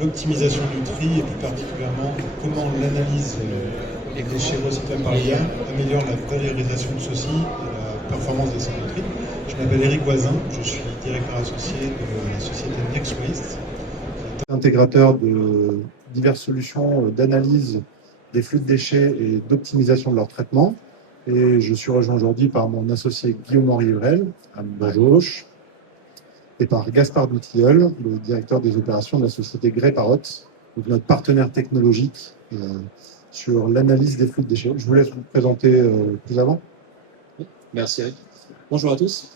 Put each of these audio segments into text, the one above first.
l'optimisation du tri et plus particulièrement comment l'analyse des déchets recyclables par l'IA améliore la valorisation de ceux-ci et la performance des centres de tri. Je m'appelle Éric Voisin, je suis directeur associé de la société Next Waste, intégrateur de diverses solutions d'analyse des flux de déchets et d'optimisation de leur traitement. Et je suis rejoint aujourd'hui par mon associé Guillaume-Henri Evrel, à ma gauche, et par Gaspard Doutilleul, le directeur des opérations de la société Grey Parrot, donc notre partenaire technologique sur l'analyse des flux de déchets. Je vous laisse vous présenter plus avant. Merci Eric. Bonjour à tous.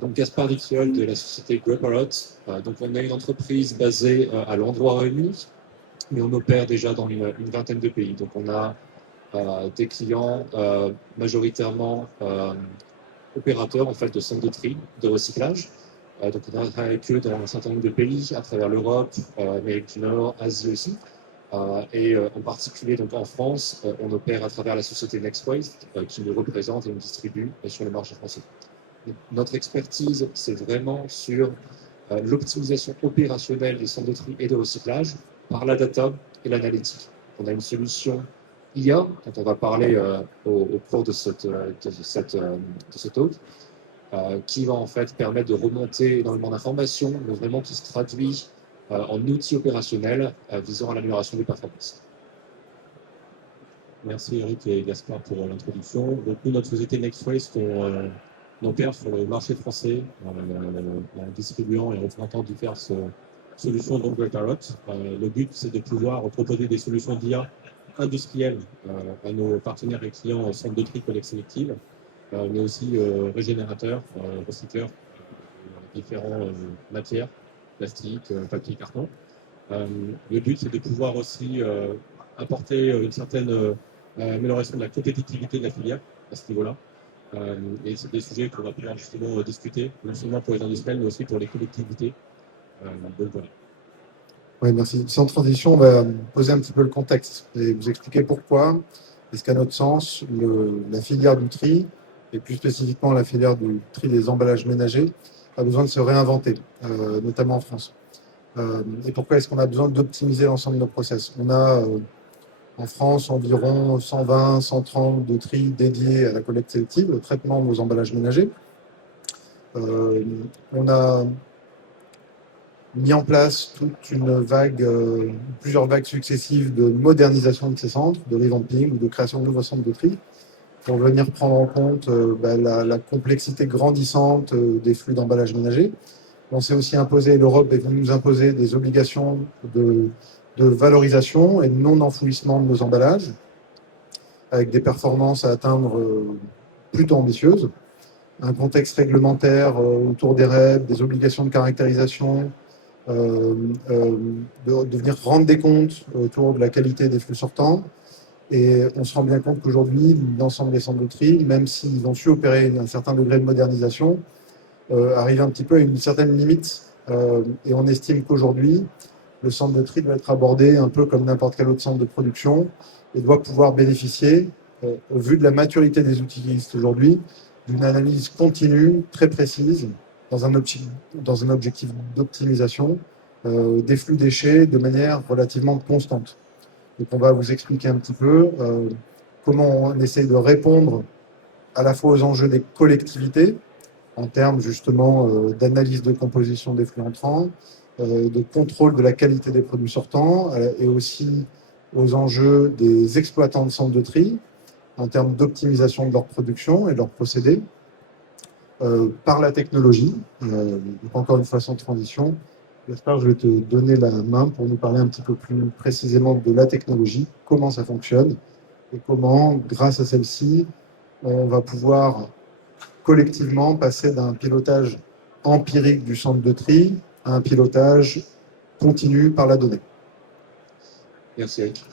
Donc Gaspard Doutilleul de la société Grey Parrot. Donc on est une entreprise basée à Londres, au Royaume-Uni, mais on opère déjà dans une vingtaine de pays. Donc on a des clients majoritairement opérateurs en fait de centres de tri, de recyclage. Donc on a travaillé avec eux dans un certain nombre de pays à travers l'Europe, Amérique du Nord, Asie aussi. Et en particulier donc en France, on opère à travers la société Next Waste qui nous représente et nous distribue sur le marché français. Donc, notre expertise, c'est vraiment sur l'optimisation opérationnelle des centres de tri et de recyclage par la data et l'analytique. On a une solution IA, dont on va parler au cours de ce talk, qui va en fait permettre de remonter énormément d'informations, mais vraiment qui se traduit en outils opérationnels visant à l'amélioration des performances. Merci Eric et Gaspard pour l'introduction. Donc nous, notre société Next Waste, on opère sur le marché français en distribuant et représentant diverses solutions de Grey Parrot. Le but, c'est de pouvoir proposer des solutions d'IA industrielles à nos partenaires et clients en centre de tri collecte sélective, mais aussi régénérateurs, recycleurs, différentes matières, plastique, papier, carton. Le but, c'est de pouvoir aussi apporter une certaine amélioration de la compétitivité de la filière à ce niveau-là. Et c'est des sujets qu'on va pouvoir justement discuter, non seulement pour les industriels, mais aussi pour les collectivités. Donc voilà. Oui, merci. Sans transition, on va poser un petit peu le contexte et vous expliquer pourquoi est-ce qu'à notre sens, la filière du tri, et plus spécifiquement la filière du tri des emballages ménagers, a besoin de se réinventer, notamment en France. Et pourquoi est-ce qu'on a besoin d'optimiser l'ensemble de nos process? On a en France environ 120, 130 de tri dédiés à la collecte sélective, au traitement de nos emballages ménagers. On a mis en place toute une vague, plusieurs vagues successives de modernisation de ces centres, de revamping ou de création de nouveaux centres de tri, pour venir prendre en compte la complexité grandissante des flux d'emballage ménager. On s'est aussi imposé, l'Europe est venue nous imposer des obligations de valorisation et de non-enfouissement de nos emballages, avec des performances à atteindre plutôt ambitieuses. Un contexte réglementaire autour des REP, des obligations de caractérisation, de venir rendre des comptes autour de la qualité des flux sortants. Et on se rend bien compte qu'aujourd'hui, l'ensemble des centres de tri, même s'ils ont su opérer un certain degré de modernisation, arrive un petit peu à une certaine limite. Et on estime qu'aujourd'hui, le centre de tri doit être abordé un peu comme n'importe quel autre centre de production et doit pouvoir bénéficier, au vu de la maturité des outils qui existent aujourd'hui, d'une analyse continue, très précise, dans un objectif d'optimisation des flux déchets de manière relativement constante. Donc on va vous expliquer un petit peu comment on essaie de répondre à la fois aux enjeux des collectivités, en termes justement d'analyse de composition des flux entrants, de contrôle de la qualité des produits sortants, et aussi aux enjeux des exploitants de centres de tri, en termes d'optimisation de leur production et de leurs procédés, par la technologie. Donc encore une fois, sans transition, Gaspard, je vais te donner la main pour nous parler un petit peu plus précisément de la technologie, comment ça fonctionne, et comment, grâce à celle-ci, on va pouvoir collectivement passer d'un pilotage empirique du centre de tri à un pilotage continu par la donnée. Merci Eric.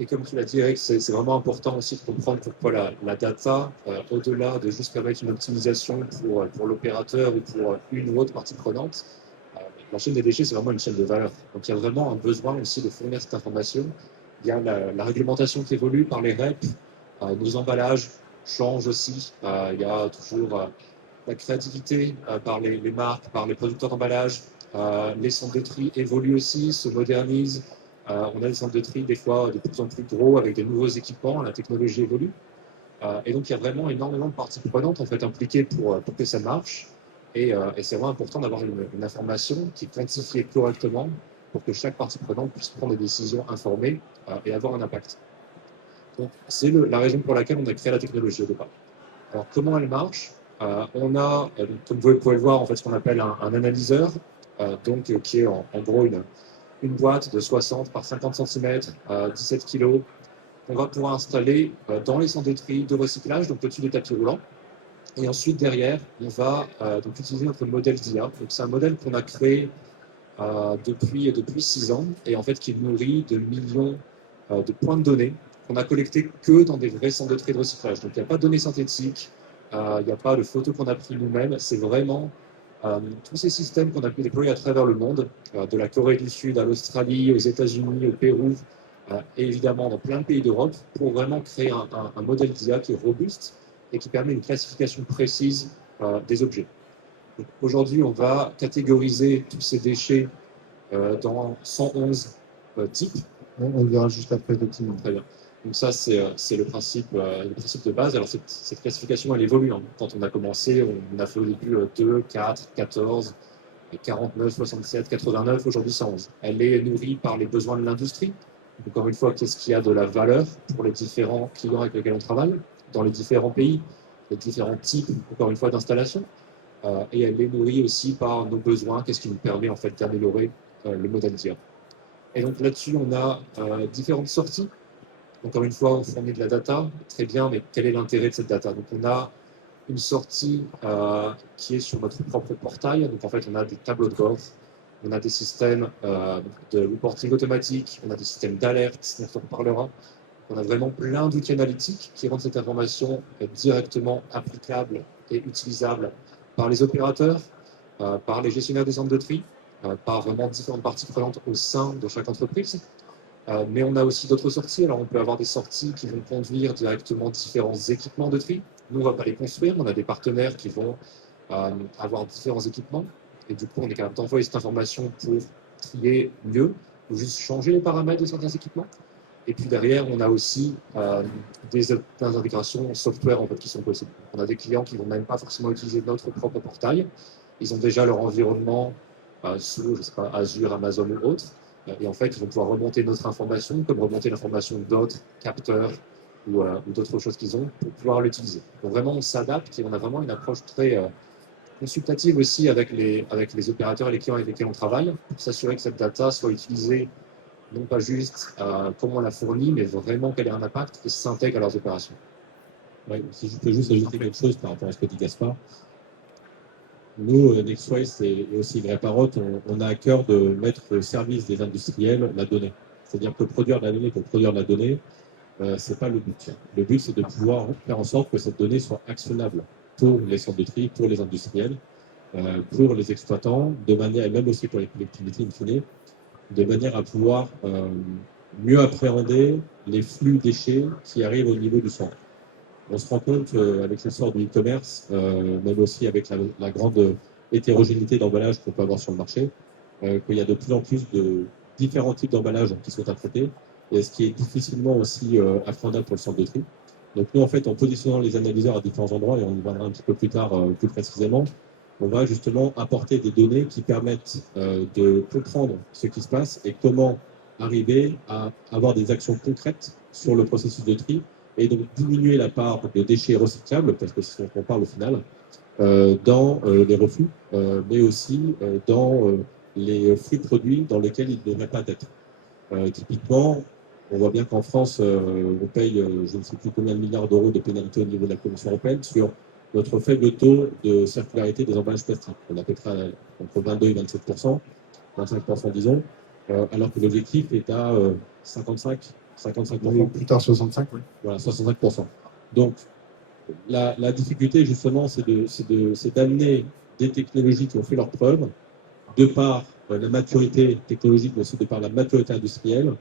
Et comme tu l'as dit Eric, c'est vraiment important aussi de comprendre pourquoi la data, au-delà de juste permettre une optimisation pour l'opérateur ou pour une ou autre partie prenante, la chaîne des déchets, c'est vraiment une chaîne de valeur. Donc il y a vraiment un besoin aussi de fournir cette information. Il y a la réglementation qui évolue par les REP, nos emballages changent aussi. Il y a toujours la créativité par les marques, par les producteurs d'emballage, Les centres de tri évoluent aussi, se modernisent. On a des centres de tri des fois de plus en plus gros avec des nouveaux équipements, la technologie évolue. Et donc il y a vraiment énormément de parties prenantes en fait, impliquées pour que ça marche. Et c'est vraiment important d'avoir une information qui est quantifiée correctement pour que chaque partie prenante puisse prendre des décisions informées et avoir un impact. Donc c'est la raison pour laquelle on a créé la technologie au départ. Alors comment elle marche? On a, comme vous pouvez le voir, en fait, ce qu'on appelle un analyseur, qui est en gros une boîte de 60 par 50 cm, 17 kg, qu'on va pouvoir installer dans les centres de tri de recyclage, donc au-dessus des tapis roulants. Et ensuite, derrière, on va donc utiliser notre modèle d'IA. Donc c'est un modèle qu'on a créé depuis 6 ans et en fait qui nourrit de millions de points de données qu'on a collectés que dans des vrais centres de tri de recyclage. Donc il n'y a pas de données synthétiques, il n'y a pas de photos qu'on a prises nous-mêmes, c'est vraiment tous ces systèmes qu'on a pu déployer à travers le monde, de la Corée du Sud à l'Australie, aux États-Unis, au Pérou, et évidemment dans plein de pays d'Europe, pour vraiment créer un modèle d'IA qui est robuste et qui permet une classification précise des objets. Aujourd'hui, on va catégoriser tous ces déchets dans 111 types. On le verra juste après, effectivement. Très bien. Donc ça, c'est le principe de base. Alors cette classification, elle évolue. Hein. Quand on a commencé, on a fait au début 2, 4, 14, 49, 67, 89, aujourd'hui 111. Elle est nourrie par les besoins de l'industrie. Encore une fois, qu'est-ce qu'il y a de la valeur pour les différents clients avec lesquels on travaille, dans les différents pays, les différents types, encore une fois, d'installations. Et elle est nourrie aussi par nos besoins, qu'est-ce qui nous permet en fait d'améliorer le modèle d'IA. Et donc là-dessus, on a différentes sorties. Encore une fois, on fournit de la data, très bien, mais quel est l'intérêt de cette data? Donc on a une sortie qui est sur notre propre portail. Donc en fait, on a des tableaux de bord, on a des systèmes de reporting automatique, on a des systèmes d'alerte, dont on parlera. On a vraiment plein d'outils analytiques qui rendent cette information directement applicable et utilisable par les opérateurs, par les gestionnaires des centres de tri, par vraiment différentes parties prenantes au sein de chaque entreprise. Mais on a aussi d'autres sorties. Alors, on peut avoir des sorties qui vont conduire directement différents équipements de tri. Nous, on ne va pas les construire. On a des partenaires qui vont avoir différents équipements. Et du coup, on est capable d'envoyer cette information pour trier mieux ou juste changer les paramètres de certains équipements. Et puis derrière, on a aussi des intégrations software en fait, qui sont possibles. On a des clients qui ne vont même pas forcément utiliser notre propre portail. Ils ont déjà leur environnement sous, je sais pas, Azure, Amazon ou autre. Et en fait, ils vont pouvoir remonter notre information, comme remonter l'information d'autres capteurs ou d'autres choses qu'ils ont pour pouvoir l'utiliser. Donc vraiment, on s'adapte et on a vraiment une approche très consultative aussi avec les opérateurs et les clients avec lesquels on travaille pour s'assurer que cette data soit utilisée non pas juste comment on la fournit, mais vraiment qu'elle ait un impact et s'intègre à leurs opérations. Ouais, si je peux juste ajouter quelque chose par rapport à ce que dit Gaspard. Nous, NextWaste et aussi Greyparrot, on a à cœur de mettre au service des industriels la donnée. C'est-à-dire que produire de la donnée pour produire de la donnée, ce n'est pas le but. Le but, c'est de pouvoir faire en sorte que cette donnée soit actionnable pour les centres de tri, pour les industriels, pour les exploitants, de manière, et même aussi pour les collectivités in fine, de manière à pouvoir mieux appréhender les flux déchets qui arrivent au niveau du centre. On se rend compte avec l'essor du e-commerce, même aussi avec la grande hétérogénéité d'emballage qu'on peut avoir sur le marché, qu'il y a de plus en plus de différents types d'emballages qui sont à traiter, et ce qui est difficilement aussi appréhendable pour le centre de tri. Donc nous, en fait, en positionnant les analyseurs à différents endroits, et on y viendra un petit peu plus tard, plus précisément, on va justement apporter des données qui permettent de comprendre ce qui se passe et comment arriver à avoir des actions concrètes sur le processus de tri, et donc diminuer la part de déchets recyclables, parce que c'est ce qu'on parle au final, dans les refus, mais aussi dans les flux produits dans lesquels ils ne devraient pas être. Typiquement, on voit bien qu'en France, on paye je ne sais plus combien de milliards d'euros de pénalités au niveau de la Commission européenne sur notre faible taux de circularité des emballages plastiques. On a à peu près entre 22 et 27%, 25% disons, alors que l'objectif est à 55%. Oui, plus tard 65, oui. Voilà, 65%. Donc, la difficulté, justement, c'est d'amener des technologies qui ont fait leurs preuves, de par la maturité technologique, mais aussi de par la maturité industrielle,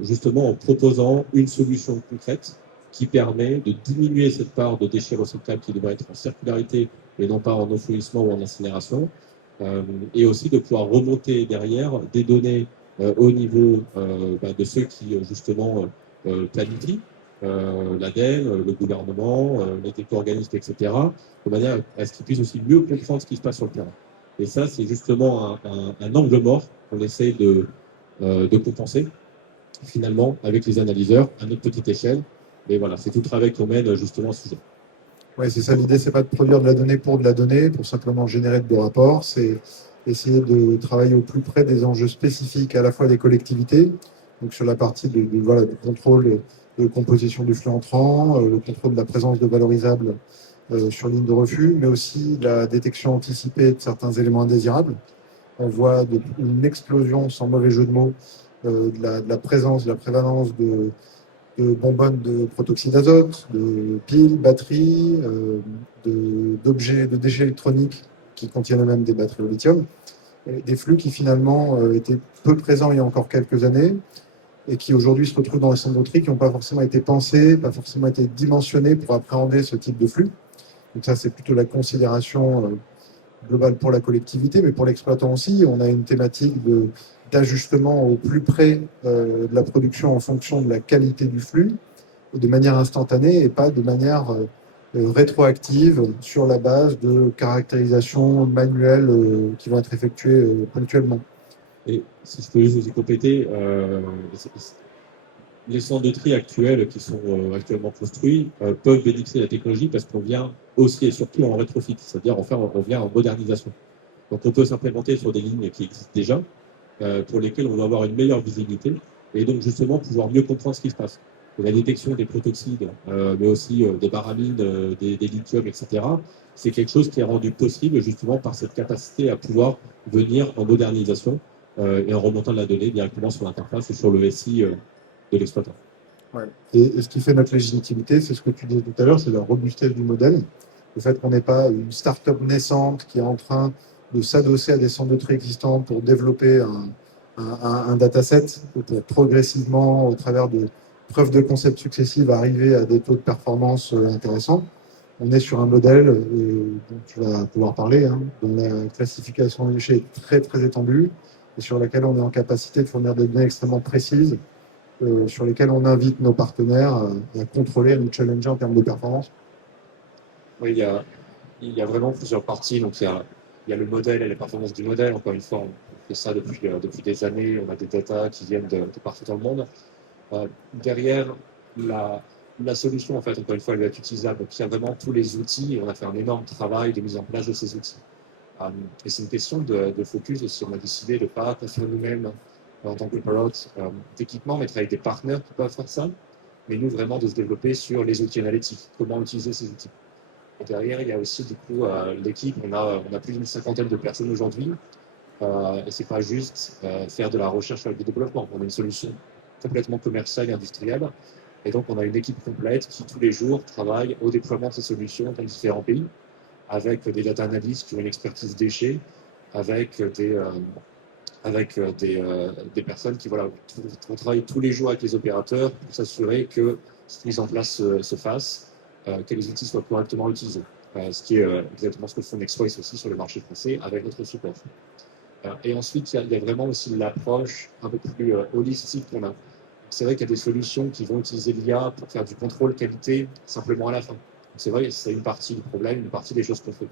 justement en proposant une solution concrète qui permet de diminuer cette part de déchets recyclables qui devrait être en circularité et non pas en enfouissement ou en incinération, et aussi de pouvoir remonter derrière des données au niveau de ceux qui, justement, planifient, l'ADEME, le gouvernement, les éco-organismes, etc., de manière à ce qu'ils puissent aussi mieux comprendre ce qui se passe sur le terrain. Et ça, c'est justement un angle mort qu'on essaie de compenser, finalement, avec les analyseurs, à notre petite échelle. Mais voilà, c'est tout le travail qu'on mène, justement, à ce sujet. Oui, c'est ça l'idée, c'est pas de produire de la donnée, pour simplement générer de beaux rapports, c'est essayer de travailler au plus près des enjeux spécifiques à la fois des collectivités, donc sur la partie voilà, du contrôle de composition du flux entrant, le contrôle de la présence de valorisables sur ligne de refus, mais aussi la détection anticipée de certains éléments indésirables. On voit une explosion, sans mauvais jeu de mots, de la présence, de la prévalence de bonbonnes de protoxyde d'azote, de piles, batteries, d'objets, de déchets électroniques qui contiennent même des batteries au lithium. Des flux qui finalement étaient peu présents il y a encore quelques années et qui aujourd'hui se retrouvent dans les centres de tri, qui n'ont pas forcément été pensés, pas forcément été dimensionnés pour appréhender ce type de flux. Donc ça, c'est plutôt la considération globale pour la collectivité, mais pour l'exploitant aussi. On a une thématique d'ajustement au plus près de la production en fonction de la qualité du flux, de manière instantanée et pas de manière rétroactive sur la base de caractérisations manuelles qui vont être effectuées ponctuellement. Et si je peux juste vous y compléter, les centres de tri actuels qui sont actuellement construits peuvent bénéficier de la technologie parce qu'on vient aussi et surtout en rétrofit, c'est-à-dire on vient en modernisation. Donc on peut s'implémenter sur des lignes qui existent déjà, pour lesquelles on va avoir une meilleure visibilité et donc justement pouvoir mieux comprendre ce qui se passe. Et la détection des protoxydes, mais aussi des baramines, des lithiums, etc., c'est quelque chose qui est rendu possible justement par cette capacité à pouvoir venir en modernisation et en remontant de la donnée directement sur l'interface ou sur le SI de l'exploitant. Ouais. Et ce qui fait notre légitimité, c'est ce que tu disais tout à l'heure, c'est la robustesse du modèle. Le fait qu'on n'est pas une start-up naissante qui est en train de s'adosser à des centres de tri existants pour développer un dataset, pour progressivement, au travers de preuves de concept successives, arriver à des taux de performance intéressants. On est sur un modèle dont tu vas pouvoir parler, hein, dont la classification des déchets est très très étendue et sur laquelle on est en capacité de fournir des données extrêmement précises sur lesquelles on invite nos partenaires à contrôler, à nous challenger en termes de performance. Oui, il y a vraiment plusieurs parties. Donc, il y a le modèle et les performances du modèle. Encore une fois, on fait ça depuis des années. On a des datas qui viennent de partout dans le monde. Derrière, la solution, en fait, encore une fois, elle va être utilisable. Donc, il y a vraiment tous les outils. Et on a fait un énorme travail de mise en place de ces outils. Et c'est une question de focus. Si on a décidé de ne pas construire nous-mêmes en tant que Parrot d'équipement, mais travailler avec des partenaires qui peuvent faire ça. Mais nous, vraiment, de se développer sur les outils analytiques. Comment utiliser ces outils. Et derrière, il y a aussi du coup l'équipe. On a plus d'une cinquantaine de personnes aujourd'hui. Et c'est pas juste faire de la recherche avec du développement. On a une solution complètement commerciale et industrielle. Et donc, on a une équipe complète qui, tous les jours, travaille au déploiement de ces solutions dans différents pays, avec des data analysts qui ont une expertise déchets, avec des personnes qui vont travailler tous les jours avec les opérateurs pour s'assurer que cette mise en place se fasse, que les outils soient correctement utilisés. Ce qui est exactement ce que font NextWise aussi sur le marché français avec notre support. Et ensuite, il y a vraiment aussi l'approche un peu plus holistique qu'on a. C'est vrai qu'il y a des solutions qui vont utiliser l'IA pour faire du contrôle qualité simplement à la fin. C'est vrai, c'est une partie du problème, une partie des choses qu'on fait.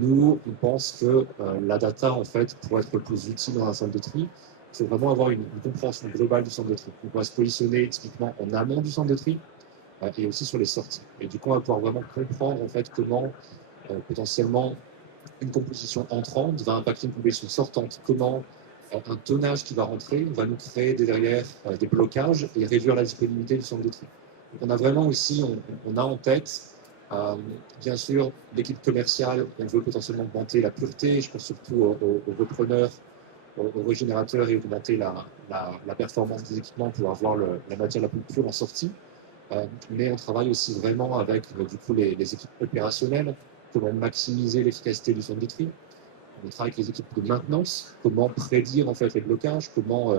Nous, on pense que la data, en fait, pour être le plus utile dans un centre de tri, il faut vraiment avoir une compréhension globale du centre de tri. On va se positionner typiquement en amont du centre de tri et aussi sur les sorties. Et du coup, on va pouvoir vraiment comprendre en fait comment potentiellement une composition entrante va impacter une composition sortante, comment un tonnage qui va rentrer va nous créer derrière des blocages et réduire la disponibilité du centre de tri. Donc on a vraiment aussi, on a en tête, bien sûr, l'équipe commerciale, on veut potentiellement augmenter la pureté, je pense surtout aux repreneurs, aux régénérateurs et augmenter la performance des équipements pour avoir la matière la plus pure en sortie. Mais on travaille aussi vraiment avec du coup, les équipes opérationnelles, comment maximiser l'efficacité du centre de tri. On travaille avec les équipes de maintenance, comment prédire en fait les blocages, comment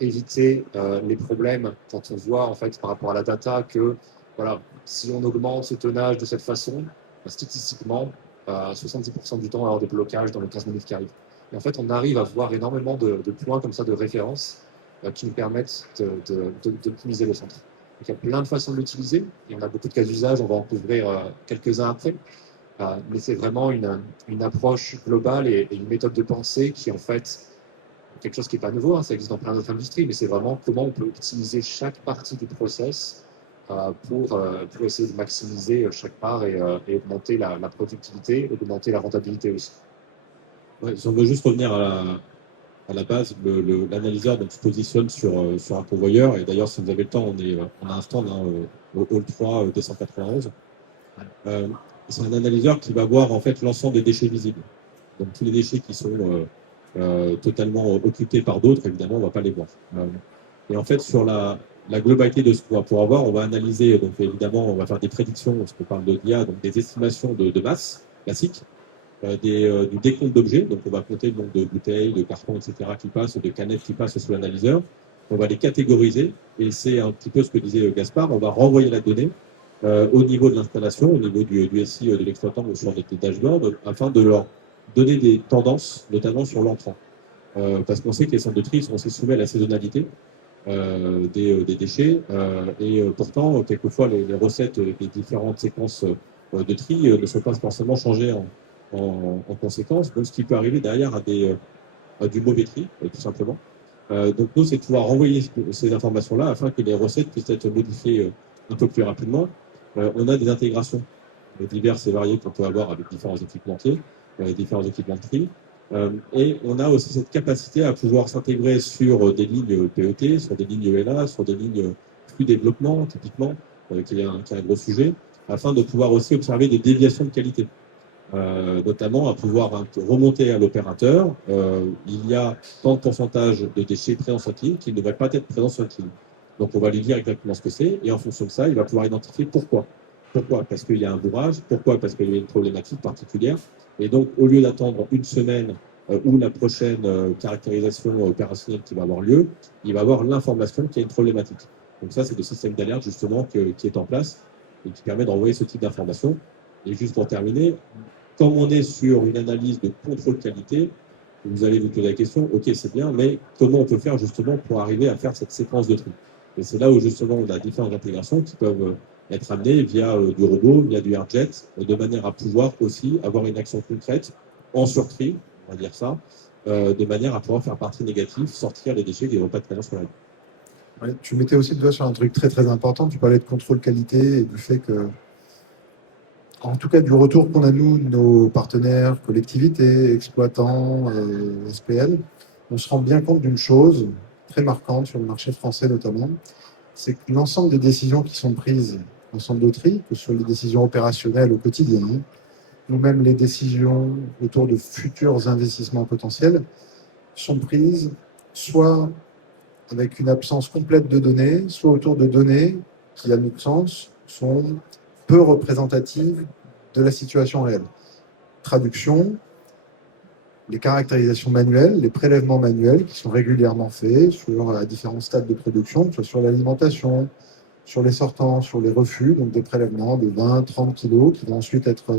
éviter les problèmes quand on voit en fait par rapport à la data que voilà, si on augmente ce tonnage de cette façon, statistiquement, 70% du temps à avoir des blocages dans les 15 minutes qui arrivent. Et en fait, on arrive à voir énormément de points comme ça de référence qui nous permettent d'optimiser le centre. Donc, il y a plein de façons de l'utiliser. Et on a beaucoup de cas d'usage, on va en couvrir quelques-uns après. Mais c'est vraiment une approche globale et une méthode de pensée qui, en fait, quelque chose qui n'est pas nouveau, hein, ça existe dans plein d'autres industries, mais c'est vraiment comment on peut optimiser chaque partie du process pour essayer de maximiser chaque part et augmenter la productivité, augmenter la rentabilité aussi. Ouais, si on veut juste revenir à la base, l'analyseur se positionne sur un convoyeur, et d'ailleurs si vous avez le temps, on a un stand au Hall 3 D191. C'est un analyseur qui va voir en fait l'ensemble des déchets visibles. Donc tous les déchets qui sont totalement occupés par d'autres, évidemment, on ne va pas les voir. Et en fait, sur la globalité de ce qu'on va pouvoir voir, on va analyser, donc évidemment, on va faire des prédictions, parce qu'on parle de l'IA, donc des estimations de masse classiques, du décompte d'objets, donc on va compter le nombre de bouteilles, de cartons, etc. qui passent, de canettes qui passent sur l'analyseur. On va les catégoriser, et c'est un petit peu ce que disait Gaspard, on va renvoyer la donnée au niveau de l'installation, au niveau du SI de l'exploitant ou sur des dashboards, afin de leur donner des tendances, notamment sur l'entrant. Parce qu'on sait que les centres de tri sont aussi soumis à la saisonnalité des déchets, et pourtant, quelquefois, les recettes des différentes séquences de tri ne sont pas forcément changées en conséquence. Donc, ce qui peut arriver derrière à du mauvais tri, tout simplement. Donc, nous, c'est de pouvoir renvoyer ces informations-là afin que les recettes puissent être modifiées un peu plus rapidement. On a des intégrations diverses et variées qu'on peut avoir avec différents équipementiers, différents équipements de tri. Et on a aussi cette capacité à pouvoir s'intégrer sur des lignes PET, sur des lignes ELA, sur des lignes flux développement, typiquement, qui est un gros sujet, afin de pouvoir aussi observer des déviations de qualité. Notamment à pouvoir remonter à l'opérateur, il y a tant de pourcentage de déchets présents sur le ligne qui ne devraient pas être présents sur le ligne. Donc on va lui dire exactement ce que c'est, et en fonction de ça, il va pouvoir identifier pourquoi. Pourquoi? Parce qu'il y a un bourrage, pourquoi? Parce qu'il y a une problématique particulière. Et donc, au lieu d'attendre une semaine ou la prochaine caractérisation opérationnelle qui va avoir lieu, il va avoir l'information qu'il y a une problématique. Donc ça, c'est le système d'alerte justement qui est en place et qui permet d'envoyer ce type d'information. Et juste pour terminer, comme on est sur une analyse de contrôle qualité, vous allez vous poser la question, ok, c'est bien, mais comment on peut faire justement pour arriver à faire cette séquence de tri? Et c'est là où justement on a différentes intégrations qui peuvent être amenées via du robot, via du airjet, de manière à pouvoir aussi avoir une action concrète en surtri, on va dire ça, de manière à pouvoir faire partie négative, sortir les déchets qui ne vont pas être présents sur la ligne. Ouais, tu mettais aussi le doigt sur un truc très très important, tu parlais de contrôle qualité et du fait que, en tout cas du retour qu'on a nous, nos partenaires, collectivités, exploitants, SPL, on se rend bien compte d'une chose très marquante sur le marché français notamment, c'est que l'ensemble des décisions qui sont prises en centre de tri, que ce soit les décisions opérationnelles au quotidien, ou même les décisions autour de futurs investissements potentiels, sont prises soit avec une absence complète de données, soit autour de données qui, à notre sens, sont peu représentatives de la situation réelle. Traduction, les caractérisations manuelles, les prélèvements manuels qui sont régulièrement faits à différents stades de production, que ce soit sur l'alimentation, sur les sortants, sur les refus, donc des prélèvements de 20, 30 kilos qui vont ensuite être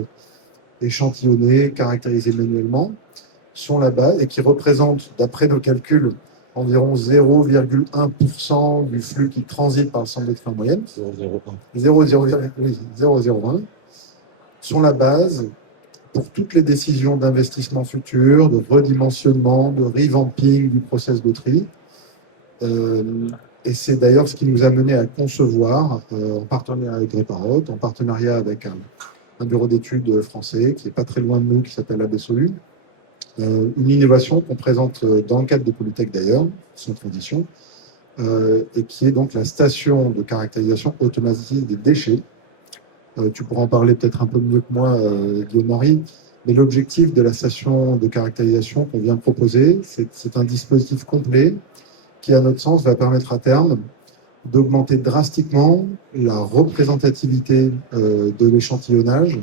échantillonnés, caractérisés manuellement, sont la base et qui représentent, d'après nos calculs, environ 0,1% du flux qui transite par le centre de tri en moyenne. 0,01 sont la base pour toutes les décisions d'investissement futur, de redimensionnement, de revamping du process de tri. Et c'est d'ailleurs ce qui nous a mené à concevoir, en partenariat avec Reparot, en partenariat avec un bureau d'études français qui n'est pas très loin de nous, qui s'appelle ABSolu, une innovation qu'on présente dans le cadre de Polytech d'ailleurs, sans transition, et qui est donc la station de caractérisation automatisée des déchets. Tu pourras en parler peut-être un peu mieux que moi, Guillaume-Henri, mais l'objectif de la station de caractérisation qu'on vient proposer, c'est un dispositif complet qui, à notre sens, va permettre à terme d'augmenter drastiquement la représentativité de l'échantillonnage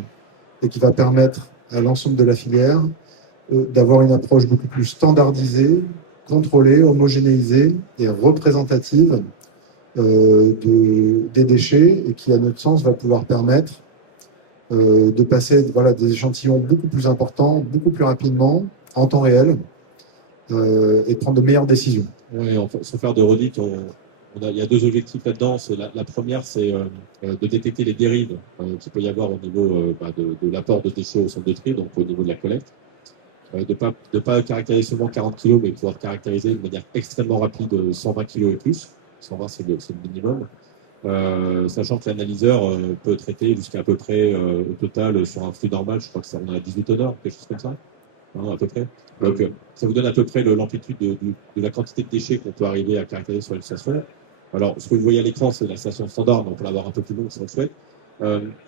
et qui va permettre à l'ensemble de la filière d'avoir une approche beaucoup plus standardisée, contrôlée, homogénéisée et représentative des déchets et qui, à notre sens, va pouvoir permettre de passer des échantillons beaucoup plus importants, beaucoup plus rapidement, en temps réel, et de prendre de meilleures décisions. Oui, sans faire de redite, il y a deux objectifs là-dedans. La première, c'est de détecter les dérives qu'il peut y avoir au niveau de l'apport de déchets au centre de tri, donc au niveau de la collecte. De pas caractériser seulement 40 kg, mais pouvoir caractériser de manière extrêmement rapide 120 kg et plus. 120, c'est le minimum. Sachant que l'analyseur peut traiter jusqu'à à peu près au total sur un flux normal, je crois que on a 18 honneurs, quelque chose comme ça, à peu près. Donc ça vous donne à peu près l'amplitude de la quantité de déchets qu'on peut arriver à caractériser sur une station. Alors ce que vous voyez à l'écran, c'est la station standard, mais on peut l'avoir un peu plus longue si on le souhaite.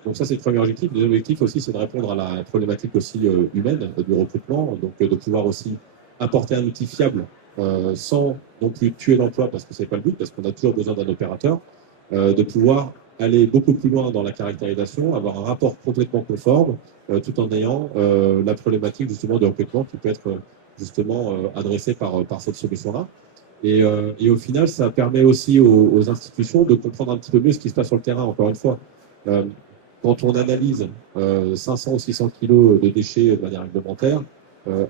Donc ça c'est le premier objectif. Le deuxième objectif aussi, c'est de répondre à la problématique aussi humaine du recrutement, donc de pouvoir aussi apporter un outil fiable sans non plus tuer l'emploi, parce que c'est pas le but, parce qu'on a toujours besoin d'un opérateur, de pouvoir aller beaucoup plus loin dans la caractérisation, avoir un rapport complètement conforme, tout en ayant la problématique justement de recrutement qui peut être justement adressée par cette solution-là. Et au final, ça permet aussi aux institutions de comprendre un petit peu mieux ce qui se passe sur le terrain, encore une fois. Quand on analyse 500 ou 600 kilos de déchets de manière réglementaire,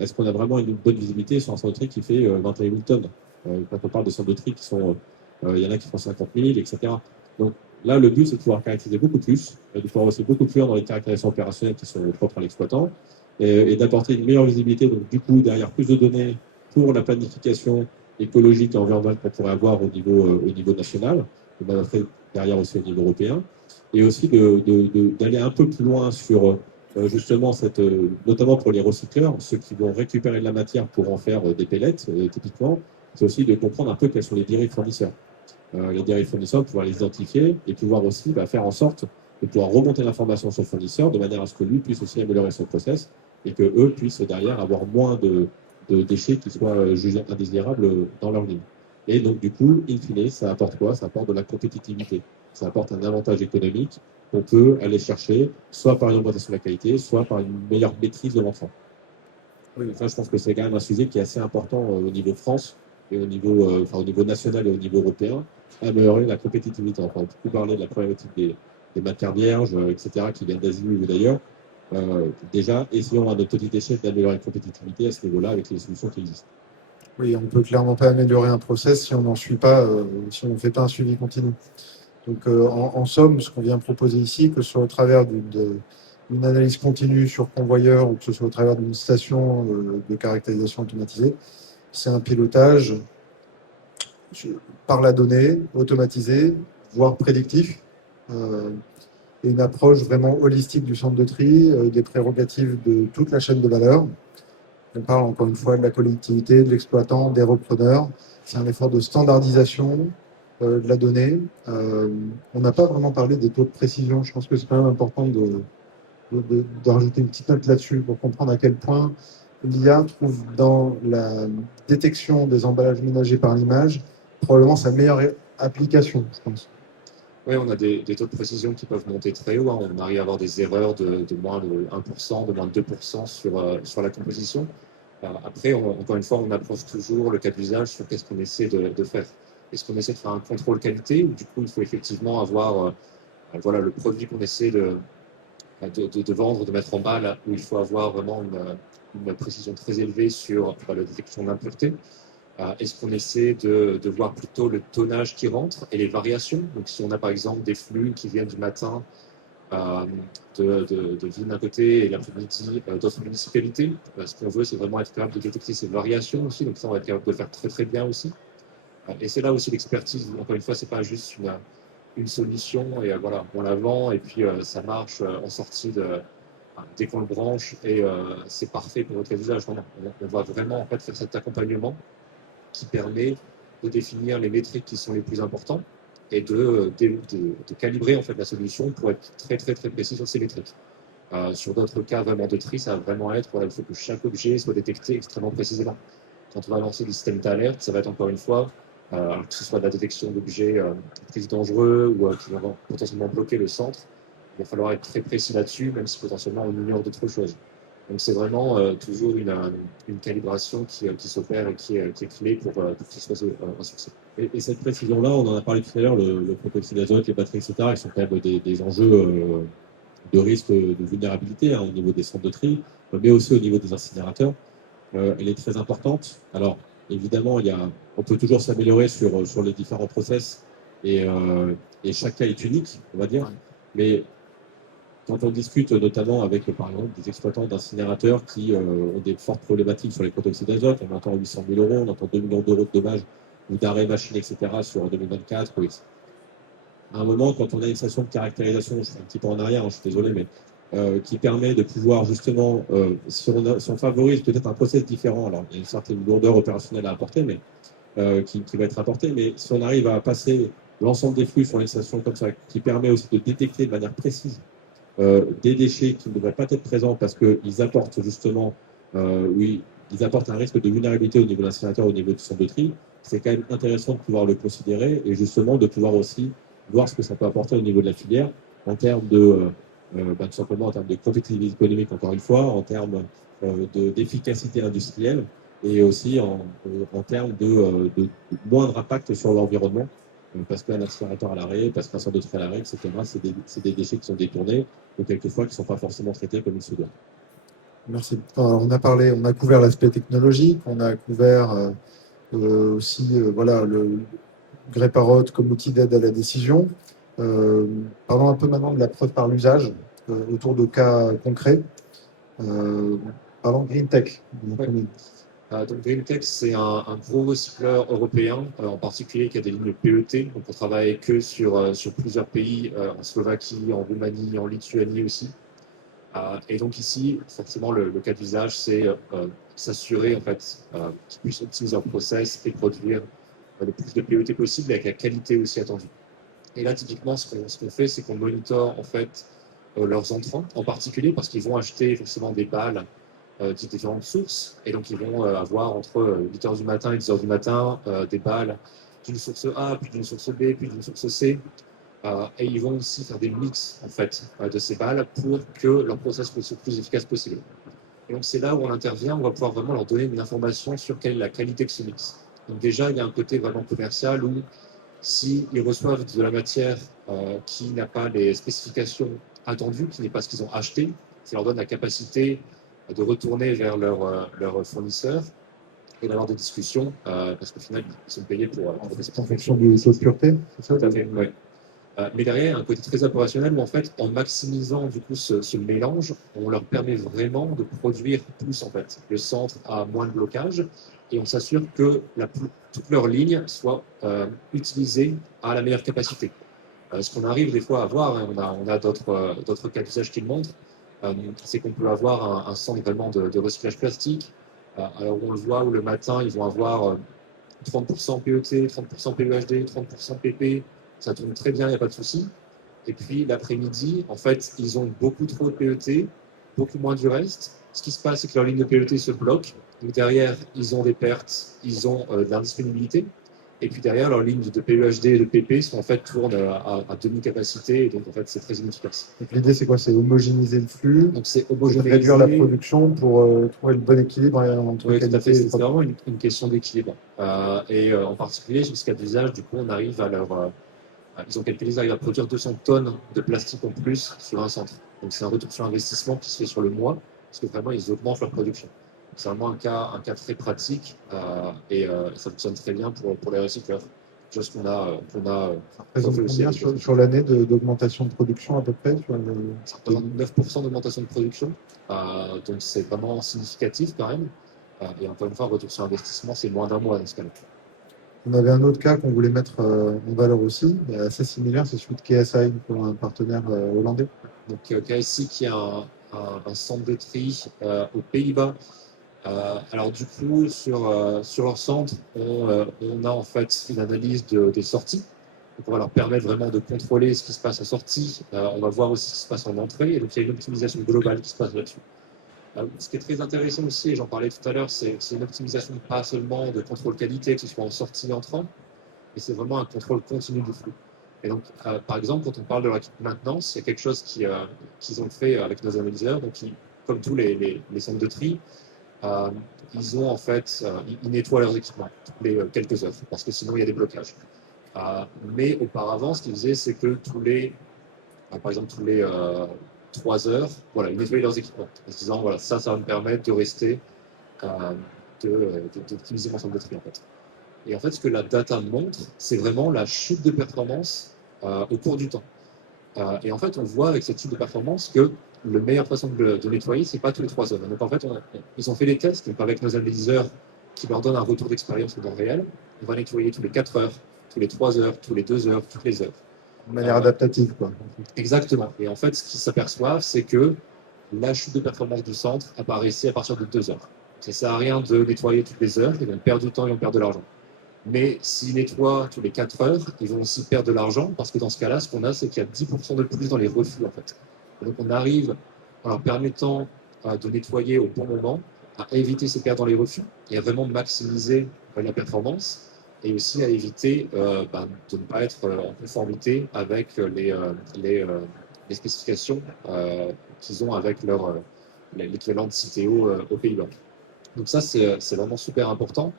est-ce qu'on a vraiment une bonne visibilité sur un centre de tri qui fait 21 000 tonnes quand on parle de centres de tri qui sont... il y en a qui font 50 000, etc. Donc là, le but, c'est de pouvoir caractériser beaucoup plus, de pouvoir aussi beaucoup plus loin dans les caractérisations opérationnelles qui sont propres à l'exploitant, et d'apporter une meilleure visibilité, donc du coup, derrière plus de données pour la planification écologique et environnementale qu'on pourrait avoir au niveau national, et bien après, derrière aussi au niveau européen, et aussi d'aller un peu plus loin sur justement notamment pour les recycleurs, ceux qui vont récupérer de la matière pour en faire des pellets, typiquement, c'est aussi de comprendre un peu quels sont les dérives fournisseurs. Les dérives fournisseurs, pouvoir les identifier et pouvoir aussi faire en sorte de pouvoir remonter l'information sur le fournisseur de manière à ce que lui puisse aussi améliorer son process et que eux puissent derrière avoir moins de déchets qui soient jugés indésirables dans leur ligne. Et donc du coup, in fine, ça apporte quoi? Ça apporte de la compétitivité. Ça apporte un avantage économique qu'on peut aller chercher soit par une augmentation de la qualité, soit par une meilleure maîtrise de l'enfant. Oui, enfin, je pense que c'est quand même un sujet qui est assez important au niveau France et au niveau national et au niveau européen, améliorer la compétitivité. Enfin, on peut plus parler de la problématique des matières vierges, etc., qui viennent d'Asie ou d'ailleurs. Déjà, essayons à notre petite échelle d'améliorer la compétitivité à ce niveau-là avec les solutions qui existent. Oui, on ne peut clairement pas améliorer un process si on n'en suit pas, si on ne fait pas un suivi continu. Donc, en somme, ce qu'on vient proposer ici, que ce soit au travers d'une analyse continue sur convoyeur ou que ce soit au travers d'une station de caractérisation automatisée, c'est un pilotage par la donnée, automatisé, voire prédictif, et une approche vraiment holistique du centre de tri, des prérogatives de toute la chaîne de valeur. On parle encore une fois de la collectivité, de l'exploitant, des repreneurs. C'est un effort de standardisation de la donnée. On n'a pas vraiment parlé des taux de précision. Je pense que c'est quand même important de rajouter une petite note là-dessus pour comprendre à quel point l'IA trouve dans la détection des emballages ménagers par l'image probablement sa meilleure application, je pense. Oui, on a des taux de précision qui peuvent monter très haut. On arrive à avoir des erreurs de moins de 1%, de moins de 2% sur la composition. Après, encore une fois, on approche toujours le cas d'usage sur qu'est-ce qu'on essaie de faire. Est-ce qu'on essaie de faire un contrôle qualité ou du coup, il faut effectivement avoir le produit qu'on essaie de vendre, de mettre en balle, où il faut avoir vraiment une précision très élevée sur la détection d'impureté. Est-ce qu'on essaie de voir plutôt le tonnage qui rentre et les variations? Donc, si on a par exemple des flux qui viennent du matin de ville d'un côté et l'après-midi d'autres municipalités, ce qu'on veut, c'est vraiment être capable de détecter ces variations aussi. Donc, ça, on va être capable de le faire très très bien aussi. Et c'est là aussi l'expertise. Encore une fois, c'est pas juste une solution et voilà, on la vend et puis ça marche en sortie dès qu'on le branche et c'est parfait pour notre usage. On va vraiment en fait faire cet accompagnement qui permet de définir les métriques qui sont les plus importants et de calibrer en fait la solution pour être très très très précis sur ces métriques. Sur d'autres cas vraiment de tri, ça va vraiment être il faut que chaque objet soit détecté extrêmement précisément. Quand on va lancer des systèmes d'alerte, ça va être encore une fois que ce soit de la détection d'objets plus dangereux ou qui vont potentiellement bloquer le centre. Il va falloir être très précis là-dessus, même si potentiellement on ignore d'autres choses. Donc c'est vraiment toujours une calibration qui s'opère et qui est clé pour que ce soit un succès. Et cette précision-là, on en a parlé tout à l'heure, le protoxyde d'azote, les batteries, etc., ils sont quand même des enjeux risque de vulnérabilité au niveau des centres de tri, mais aussi au niveau des incinérateurs. Elle est très importante. Alors, évidemment, on peut toujours s'améliorer sur les différents process et chaque cas est unique, on va dire. Mais quand on discute notamment avec, par exemple, des exploitants d'incinérateurs qui ont des fortes problématiques sur les protoxydes d'azote, on entend 800 000 euros, on entend 2 millions d'euros de dommages ou d'arrêt machine, etc. sur 2024. À un moment, quand on a une station de caractérisation, je suis un petit peu en arrière, je suis désolé, mais qui permet de pouvoir justement, si on favorise peut-être un process différent, alors il y a une certaine lourdeur opérationnelle à apporter, mais qui va être apportée, mais si on arrive à passer l'ensemble des flux sur une station comme ça, qui permet aussi de détecter de manière précise des déchets qui ne devraient pas être présents parce qu'ils apportent justement, oui, ils apportent un risque de vulnérabilité au niveau de l'incinérateur, au niveau du centre de tri, c'est quand même intéressant de pouvoir le considérer et justement de pouvoir aussi voir ce que ça peut apporter au niveau de la filière en termes de, tout simplement en termes de compétitivité économique, encore une fois, en termes d'efficacité industrielle et aussi en termes de moindre impact sur l'environnement. Parce qu'un incinérateur à l'arrêt, parce qu'un centre de tri à l'arrêt, etc., c'est des déchets qui sont détournés ou quelquefois qui ne sont pas forcément traités comme il se doit. Merci. Alors, on a couvert l'aspect technologique, on a couvert aussi voilà, le Greyparrot comme outil d'aide à la décision. Parlons un peu maintenant de la preuve par l'usage autour de cas concrets. Parlons de Green Tech. Donc GreenTech, c'est un gros recycleur européen, en particulier qui a des lignes PET. Donc on travaille avec eux sur plusieurs pays, en Slovaquie, en Roumanie, en Lituanie aussi. Et donc ici, forcément, le cas d'usage, c'est s'assurer en fait qu'ils puissent optimiser leur process et produire le plus de PET possible avec la qualité aussi attendue. Et là, typiquement, ce qu'on fait, c'est qu'on monitore en fait leurs entrants, en particulier parce qu'ils vont acheter forcément des balles de différentes sources. Et donc, ils vont avoir entre 8h du matin et 10h du matin des balles d'une source A, puis d'une source B, puis d'une source C. Et ils vont aussi faire des mix en fait, de ces balles pour que leur process soit le plus efficace possible. Et donc, c'est là où on intervient, on va pouvoir vraiment leur donner une information sur quelle est la qualité de ce mix. Donc, déjà, il y a un côté vraiment commercial où s'ils reçoivent de la matière qui n'a pas les spécifications attendues, qui n'est pas ce qu'ils ont acheté, ça leur donne la capacité de retourner vers leur fournisseur et d'avoir des discussions, parce qu'au final, ils sont payés pour des spécifications. En fonction du taux de pureté, c'est ça? Tout à fait, oui. Mais derrière, il y a un côté très opérationnel où, en fait, en maximisant du coup ce mélange, on leur permet vraiment de produire plus, en fait. Le centre a moins de blocage et on s'assure que toute leur ligne soit utilisée à la meilleure capacité. Ce qu'on arrive des fois à voir, hein, on a d'autres cas d'usage qui le montrent, c'est qu'on peut avoir un centre vraiment de recyclage plastique. Alors on le voit où le matin, ils vont avoir 30% PET, 30% PEHD, 30% PP. Ça tourne très bien, il n'y a pas de souci. Et puis l'après-midi, en fait, ils ont beaucoup trop de PET, beaucoup moins du reste. Ce qui se passe, c'est que leur ligne de PET se bloque. Donc derrière, ils ont des pertes, ils ont de l'indisponibilité. Et puis derrière, leurs lignes de PEHD et de PP sont en fait tournent à demi-capacité. Et donc en fait, c'est très inefficace. Donc l'idée, c'est quoi? C'est homogénéiser le flux. Donc c'est homogénéiser, réduire la production pour trouver le bon équilibre entre oui, qualité tout à fait. et C'est vraiment une question d'équilibre. En particulier, sur ce cas d'usage, du coup, on arrive à ils ont calculé, ils arrivent à produire 200 tonnes de plastique en plus sur un centre. Donc c'est un retour sur investissement qui se fait sur le mois, parce que vraiment, ils augmentent leur production. C'est vraiment un cas très pratique et ça fonctionne très bien pour les recycleurs. Chose qu'on a fait aussi sur l'année d'augmentation de production à peu près Ça représente 9% d'augmentation de production, donc c'est vraiment significatif quand même. Et encore une fois, retour sur investissement, c'est moins d'un mois dans ce cas-là. On avait un autre cas qu'on voulait mettre en valeur aussi, assez similaire, c'est celui de KSI, pour un partenaire hollandais. Donc KSI qui a un centre de tri aux Pays-Bas. Alors du coup, sur leur centre, on a en fait une analyse des sorties. Donc on va leur permettre vraiment de contrôler ce qui se passe en sortie. On va voir aussi ce qui se passe en entrée. Et donc il y a une optimisation globale qui se passe là-dessus. Ce qui est très intéressant aussi, et j'en parlais tout à l'heure, c'est une optimisation pas seulement de contrôle qualité, que ce soit en sortie et entrant, mais c'est vraiment un contrôle continu du flux. Et donc, par exemple, quand on parle de leur équipe maintenance, il y a quelque chose qu'ils ont fait avec nos analyseurs. Donc, comme tous les centres de tri, ils ont en fait, ils nettoient leurs équipements toutes les quelques heures, parce que sinon il y a des blocages. Mais auparavant, ce qu'ils faisaient, c'est que par exemple, tous 3 heures, voilà, ils nettoyaient leurs équipements en se disant voilà, ça va me permettre de rester, d'optimiser mon ensemble de tri en fait. Et en fait, ce que la data montre, c'est vraiment la chute de performance au cours du temps. Et en fait, on voit avec cette chute de performance que la meilleure façon de nettoyer, c'est pas tous les 3 heures. Donc en fait, ils ont fait des tests donc avec nos analyseurs qui leur donnent un retour d'expérience au temps réel. On va nettoyer tous les 4 heures, tous les 3 heures, tous les 2 heures, toutes les heures. De manière adaptative, quoi. Exactement. Et en fait, ce qu'ils s'aperçoivent, c'est que la chute de performance du centre apparaissait à partir de 2 heures. Ça ne sert à rien de nettoyer toutes les heures, ils vont perdre du temps et on perd de l'argent. Mais s'ils nettoient tous les 4 heures, ils vont aussi perdre de l'argent parce que dans ce cas-là, ce qu'on a, c'est qu'il y a 10% de plus dans les refus en fait. Et donc on arrive, en leur permettant de nettoyer au bon moment, à éviter ces pertes dans les refus et à vraiment maximiser la performance et aussi à éviter de ne pas être en conformité avec les spécifications qu'ils ont avec l'équivalent de CTO aux Pays-Bas. Donc ça, c'est vraiment super important.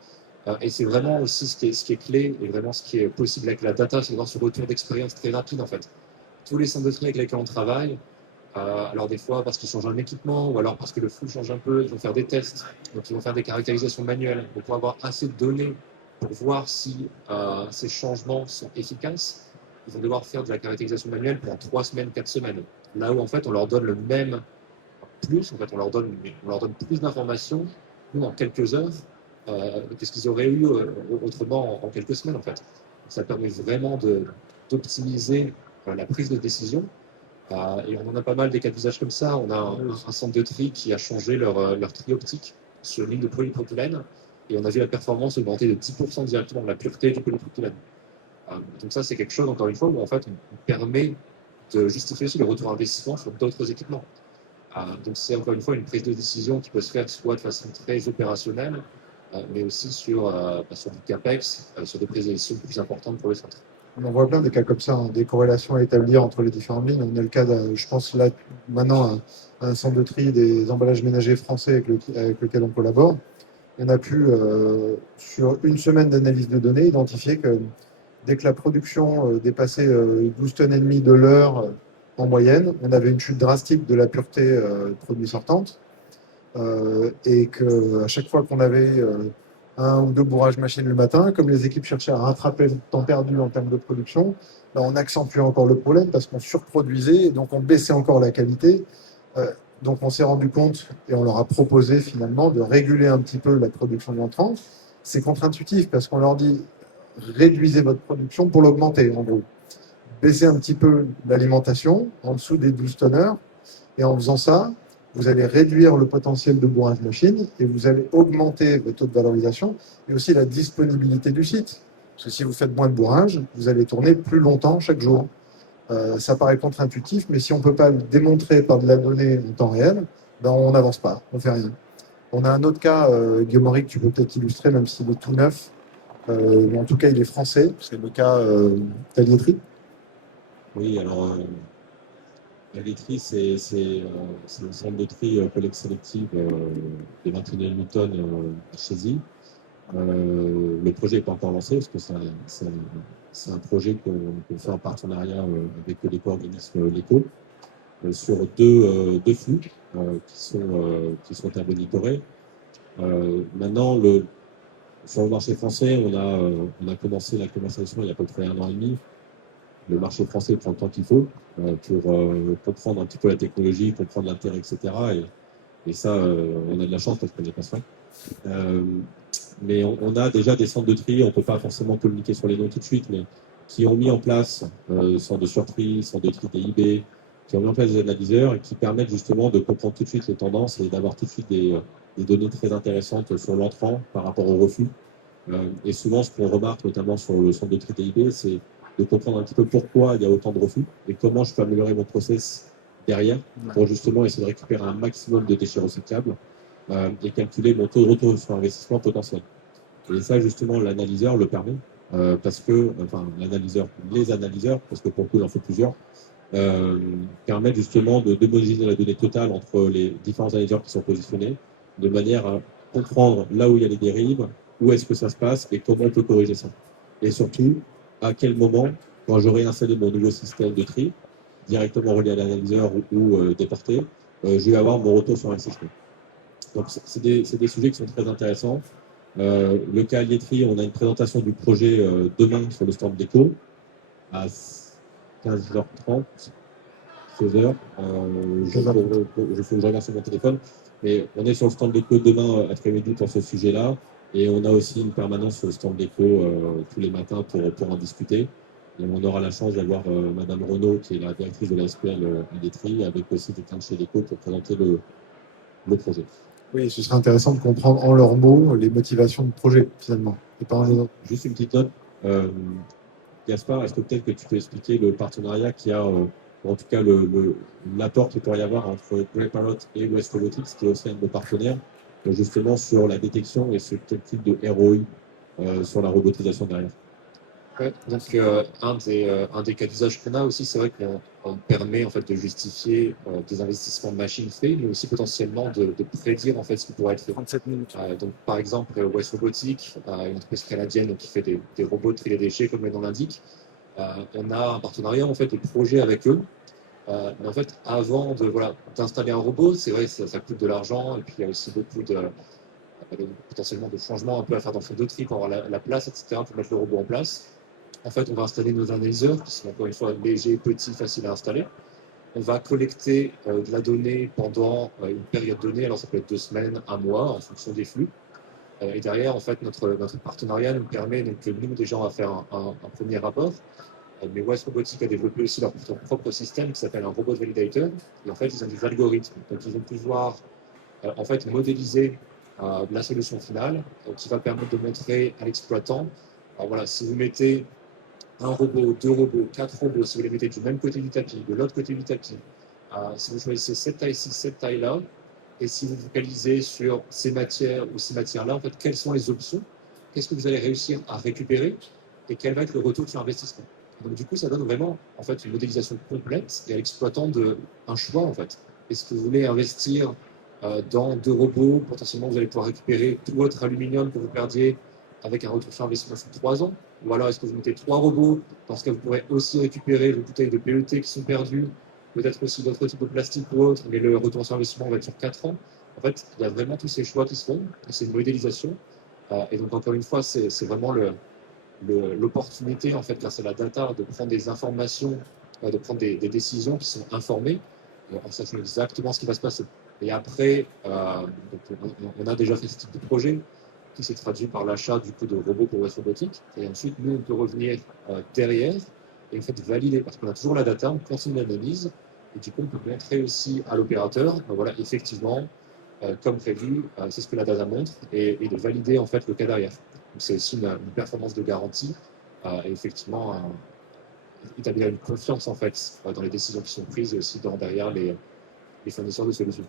Et c'est vraiment aussi ce qui est clé et vraiment ce qui est possible avec la data, c'est d'avoir ce retour d'expérience très rapide en fait. Tous les centres de tri avec lesquels on travaille, alors des fois parce qu'ils changent un équipement ou alors parce que le flux change un peu, ils vont faire des tests, donc ils vont faire des caractérisations manuelles pour avoir assez de données pour voir si ces changements sont efficaces. Ils vont devoir faire de la caractérisation manuelle pendant 3 semaines, 4 semaines. Là où en fait on leur donne le même plus, en fait on leur donne plus d'informations en quelques heures que ce qu'ils auraient eu autrement en quelques semaines en fait. Ça permet vraiment d'optimiser la prise de décision. Et on en a pas mal des cas d'usage comme ça. On a un centre de tri qui a changé leur tri optique sur une ligne de polypropylène et on a vu la performance augmenter de 10% directement, la pureté du polypropylène. Donc ça, c'est quelque chose, encore une fois, où en fait, on permet de justifier aussi le retour investissement sur d'autres équipements. Donc c'est encore une fois une prise de décision qui peut se faire soit de façon très opérationnelle, mais aussi sur du CAPEX, sur des prises de décision plus importantes pour le centre. On en voit plein des cas comme ça, hein, des corrélations à établir entre les différentes lignes. On a le cas, je pense là maintenant, à un centre de tri des emballages ménagers français avec lequel on collabore. On a pu, sur une semaine d'analyse de données, identifier que dès que la production dépassait 12 tonnes et demie de l'heure en moyenne, on avait une chute drastique de la pureté de produits sortantes. Et qu'à chaque fois qu'on avait un ou deux bourrages machines le matin, comme les équipes cherchaient à rattraper le temps perdu en termes de production, ben on accentuait encore le problème parce qu'on surproduisait et donc on baissait encore la qualité. Donc on s'est rendu compte et on leur a proposé finalement de réguler un petit peu la production de l'entrant. C'est contre-intuitif parce qu'on leur dit réduisez votre production pour l'augmenter en gros. Baissez un petit peu l'alimentation en dessous des 12 tonnes et en faisant ça, vous allez réduire le potentiel de bourrage machine et vous allez augmenter le taux de valorisation et aussi la disponibilité du site. Parce que si vous faites moins de bourrage, vous allez tourner plus longtemps chaque jour. Ça paraît contre-intuitif, mais si on ne peut pas le démontrer par de la donnée en temps réel, ben on n'avance pas, on ne fait rien. On a un autre cas, Guillaume-Henri, que tu peux peut-être illustrer, même s'il est tout neuf, mais en tout cas il est français, c'est le cas Talietri. Oui, alors la laiterie, c'est un centre de tri collecte sélective des 21 Newton à Chézy. Le projet n'est pas encore lancé parce que c'est un projet qu'on fait en partenariat avec l'éco-organisme LECO sur deux flux qui sont à monitorer. Maintenant, sur le marché français, on a commencé la commercialisation il y a à peu près 1 an et demi. Le marché français prend le temps qu'il faut pour comprendre un petit peu la technologie, comprendre l'intérêt, etc. Et ça, on a de la chance parce qu'on est patient. Mais on a déjà des centres de tri, on ne peut pas forcément communiquer sur les noms tout de suite, mais qui ont mis en place centres de surtri, centres de tri DIB, qui ont mis en place des analyseurs et qui permettent justement de comprendre tout de suite les tendances et d'avoir tout de suite des données très intéressantes sur l'entrant par rapport au refus. Et souvent, ce qu'on remarque, notamment sur le centre de tri DIB, c'est de comprendre un petit peu pourquoi il y a autant de refus et comment je peux améliorer mon process derrière pour justement essayer de récupérer un maximum de déchets recyclables et calculer mon taux de retour sur investissement potentiel. Et ça, justement, l'analyseur le permet parce que, enfin, les analyseurs, parce que pour le coup, il en faut plusieurs, permettent justement de démoniser la donnée totale entre les différents analyseurs qui sont positionnés de manière à comprendre là où il y a les dérives, où est-ce que ça se passe et comment on peut corriger ça. Et surtout, à quel moment, quand j'aurai installé mon nouveau système de tri, directement relié à l'analyseur ou déporté, je vais avoir mon retour sur investissement. Donc, c'est des sujets qui sont très intéressants. Le cas Lietri, on a une présentation du projet demain sur le stand d'éco à 15h30, 16h. Je faut que je regarde sur mon téléphone. Mais on est sur le stand d'éco demain après-midi pour ce sujet-là. Et on a aussi une permanence sur le stand d'éco tous les matins pour en discuter. Et on aura la chance d'avoir Madame Renaud, qui est la directrice de la SPL à Lietri, avec aussi quelqu'un de chez l'éco pour présenter le projet. Oui, ce serait intéressant de comprendre en leurs mots les motivations du projet, finalement. Et pas Juste une petite note. Gaspard, est-ce que peut-être que tu peux expliquer le partenariat qu'il y a, en tout cas l'apport qu'il pourrait y avoir entre Grey Parrot et West Robotics, qui est aussi un de nos partenaires, justement sur la détection et ce type de ROI sur la robotisation derrière. Ouais, donc un des cas d'usage qu'on a aussi, c'est vrai qu'on permet en fait de justifier des investissements de machines faits, mais aussi potentiellement de prédire en fait ce qui pourrait être fait. 37 minutes. Donc par exemple West Robotics, une entreprise canadienne qui fait des robots de tri des déchets comme le nom l'indique, on a un partenariat en fait de projet avec eux. Mais en fait, avant d'installer un robot, c'est vrai, ça coûte de l'argent et puis il y a aussi beaucoup potentiellement de changements un peu à faire dans le fond de tri pour avoir la place, etc., pour mettre le robot en place. En fait, on va installer nos analyseurs qui sont encore une fois légers, petits, faciles à installer. On va collecter de la donnée pendant une période donnée, alors ça peut être 2 semaines, 1 mois, en fonction des flux. Et derrière, en fait, notre partenariat nous permet, donc nous déjà, on va faire un premier rapport. Mais West Robotics a développé aussi leur propre système qui s'appelle un robot validator. Et en fait, ils ont des algorithmes. Donc, ils vont pouvoir en fait modéliser la solution finale qui va permettre de montrer à l'exploitant, alors voilà, si vous mettez un robot, 2 robots, 4 robots, si vous les mettez du même côté du tapis, de l'autre côté du tapis, si vous choisissez cette taille-ci, cette taille-là, et si vous focalisez sur ces matières ou ces matières-là, en fait, quelles sont les options? Qu'est-ce que vous allez réussir à récupérer? Et quel va être le retour sur investissement? Donc du coup, ça donne vraiment en fait une modélisation complète et à l'exploitant un choix en fait. Est-ce que vous voulez investir dans 2 robots? Potentiellement, vous allez pouvoir récupérer tout votre aluminium que vous perdiez avec un retour sur investissement sur 3 ans. Ou alors, est-ce que vous mettez 3 robots? Dans ce cas, vous pourrez aussi récupérer vos bouteilles de PET qui sont perdues, peut-être aussi d'autres types de plastique ou autres, mais le retour sur investissement va être sur 4 ans. En fait, il y a vraiment tous ces choix qui se font, c'est une modélisation. Et donc, encore une fois, c'est vraiment l'opportunité, en fait, grâce à la data, de prendre des informations, de prendre des décisions qui sont informées, en sachant exactement ce qui va se passer. Et après, on a déjà fait ce type de projet qui s'est traduit par l'achat du coup de robots pour West Robotics. Et ensuite, nous, on peut revenir derrière et en fait valider, parce qu'on a toujours la data, on continue l'analyse, et du coup, on peut montrer aussi à l'opérateur, voilà, effectivement, comme prévu, c'est ce que la data montre, et de valider en fait le cas derrière. Donc, c'est aussi une performance de garantie, et effectivement, établir une confiance en fait dans les décisions qui sont prises et aussi derrière les fournisseurs de solutions.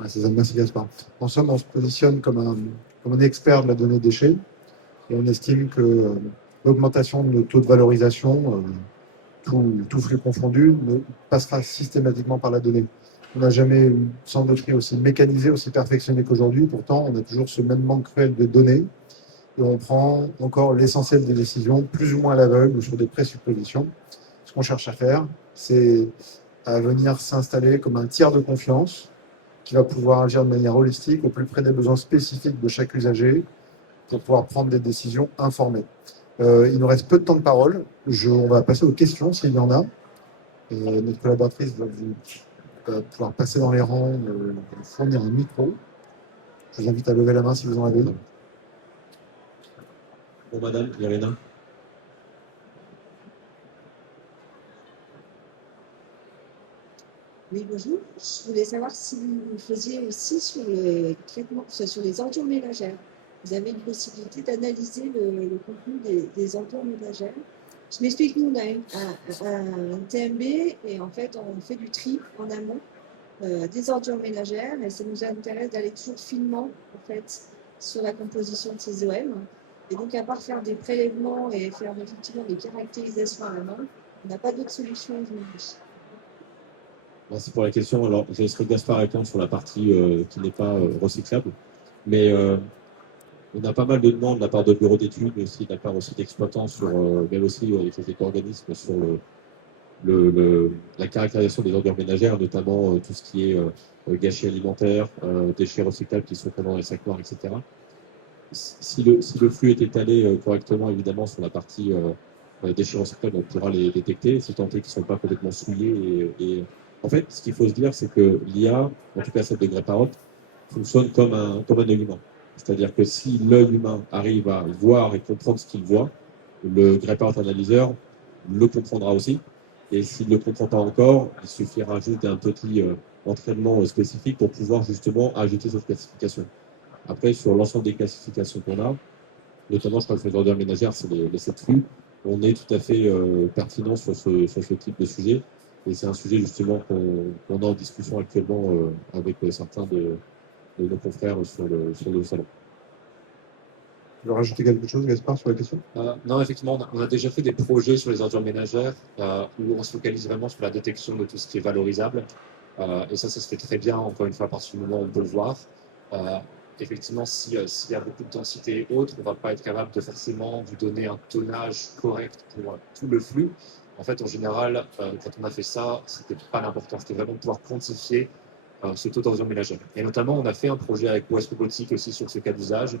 Ouais, c'est ça, merci Gaspard. En somme, on se positionne comme un expert de la donnée déchets et on estime que l'augmentation de nos taux de valorisation, tout flux confondu, passera systématiquement par la donnée. On n'a jamais eu un centre de tri aussi mécanisé, aussi perfectionné qu'aujourd'hui. Pourtant, on a toujours ce même manque cruel de données et on prend encore l'essentiel des décisions, plus ou moins à l'aveugle ou sur des présuppositions. Ce qu'on cherche à faire, c'est à venir s'installer comme un tiers de confiance qui va pouvoir agir de manière holistique au plus près des besoins spécifiques de chaque usager pour pouvoir prendre des décisions informées. Il nous reste peu de temps de parole. On va passer aux questions s'il y en a. Notre collaboratrice va pouvoir passer dans les rangs, fournir un micro. Je vous invite à lever la main si vous en avez. Bon, madame, Irina. Oui, bonjour. Je voulais savoir si vous faisiez aussi sur le traitement, sur les ordures ménagères. Vous avez une possibilité d'analyser le contenu des ordures ménagères. Je m'explique, nous, on a un TMB et en fait, on fait du tri en amont des ordures ménagères et ça nous intéresse d'aller toujours finement, en fait, sur la composition de ces OM. Et donc, à part faire des prélèvements et faire effectivement des caractérisations à la main, on n'a pas d'autre solution aujourd'hui. Merci pour la question. Alors, je laisserai Gaspard répondre sur la partie qui n'est pas recyclable. Mais on a pas mal de demandes de la part de bureaux d'études, mais aussi de la part aussi d'exploitants, mais aussi avec les éco-organismes sur la caractérisation des ordures ménagères, notamment tout ce qui est gâchis alimentaires, déchets recyclables qui sont présents dans les sacs noirs, etc. Si le flux est étalé correctement, évidemment, sur la partie déchets recyclables, on pourra les détecter, si tant est qu'ils ne sont pas complètement souillés. Et en fait, ce qu'il faut se dire, c'est que l'IA, en tout cas celle de Greyparrot, fonctionne comme un œil humain. C'est-à-dire que si l'œil humain arrive à voir et comprendre ce qu'il voit, le Greyparrot analyseur le comprendra aussi. Et s'il ne le comprend pas encore, il suffira juste d'un petit entraînement spécifique pour pouvoir justement ajouter cette classification. Après, sur l'ensemble des classifications qu'on a, notamment, je crois que les ordures ménagères, c'est les 7 flux, on est tout à fait pertinent sur ce type de sujet. Et c'est un sujet justement qu'on a en discussion actuellement avec certains de nos confrères sur le salon. Tu veux rajouter quelque chose, Gaspard, sur la question? Non, effectivement, on a déjà fait des projets sur les ordures ménagères où on se focalise vraiment sur la détection de tout ce qui est valorisable. Et ça se fait très bien, encore une fois, à partir du moment où on peut le voir. Effectivement, s'il y a beaucoup de densité et autres, on ne va pas être capable de forcément vous donner un tonnage correct pour tout le flux. En fait, en général, quand on a fait ça, ce n'était pas l'important. C'était vraiment de pouvoir quantifier ce taux d'ordures ménagères. Et notamment, on a fait un projet avec West Robotics aussi sur ce cas d'usage.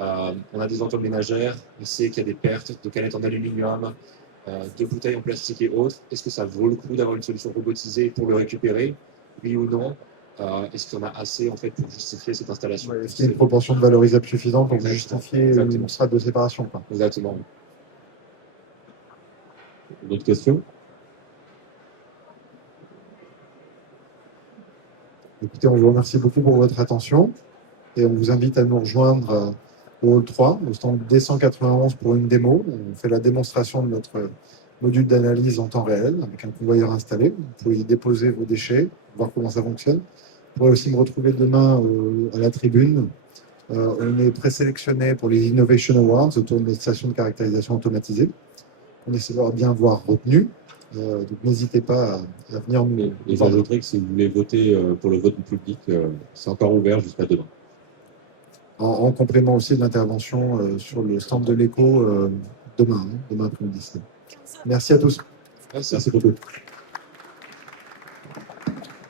On a des ordures ménagères, on sait qu'il y a des pertes de canettes en aluminium, de bouteilles en plastique et autres. Est-ce que ça vaut le coup d'avoir une solution robotisée pour le récupérer? Oui ou non? Est-ce qu'on a assez en fait pour justifier cette installation? Est-ce qu'il y a une proportion de valorisable suffisante pour Exactement. justifier une strate de séparation, quoi. Exactement. D'autres questions? Écoutez, on vous remercie beaucoup pour votre attention et on vous invite à nous rejoindre au hall 3, au stand D191 pour une démo. On fait la démonstration de notre module d'analyse en temps réel avec un convoyeur installé. Vous pouvez y déposer vos déchets, voir comment ça fonctionne. Vous pourrez aussi me retrouver demain à la tribune. On est présélectionné pour les Innovation Awards autour de notre station de caractérisation automatisée. On espère bien voir retenu. Donc n'hésitez pas à venir nous. Et j'ajouterai que si vous voulez voter pour le vote du public, c'est encore ouvert jusqu'à demain. En complément aussi de l'intervention sur le stand de l'écho demain après-midi. Merci à tous. Merci. Merci beaucoup.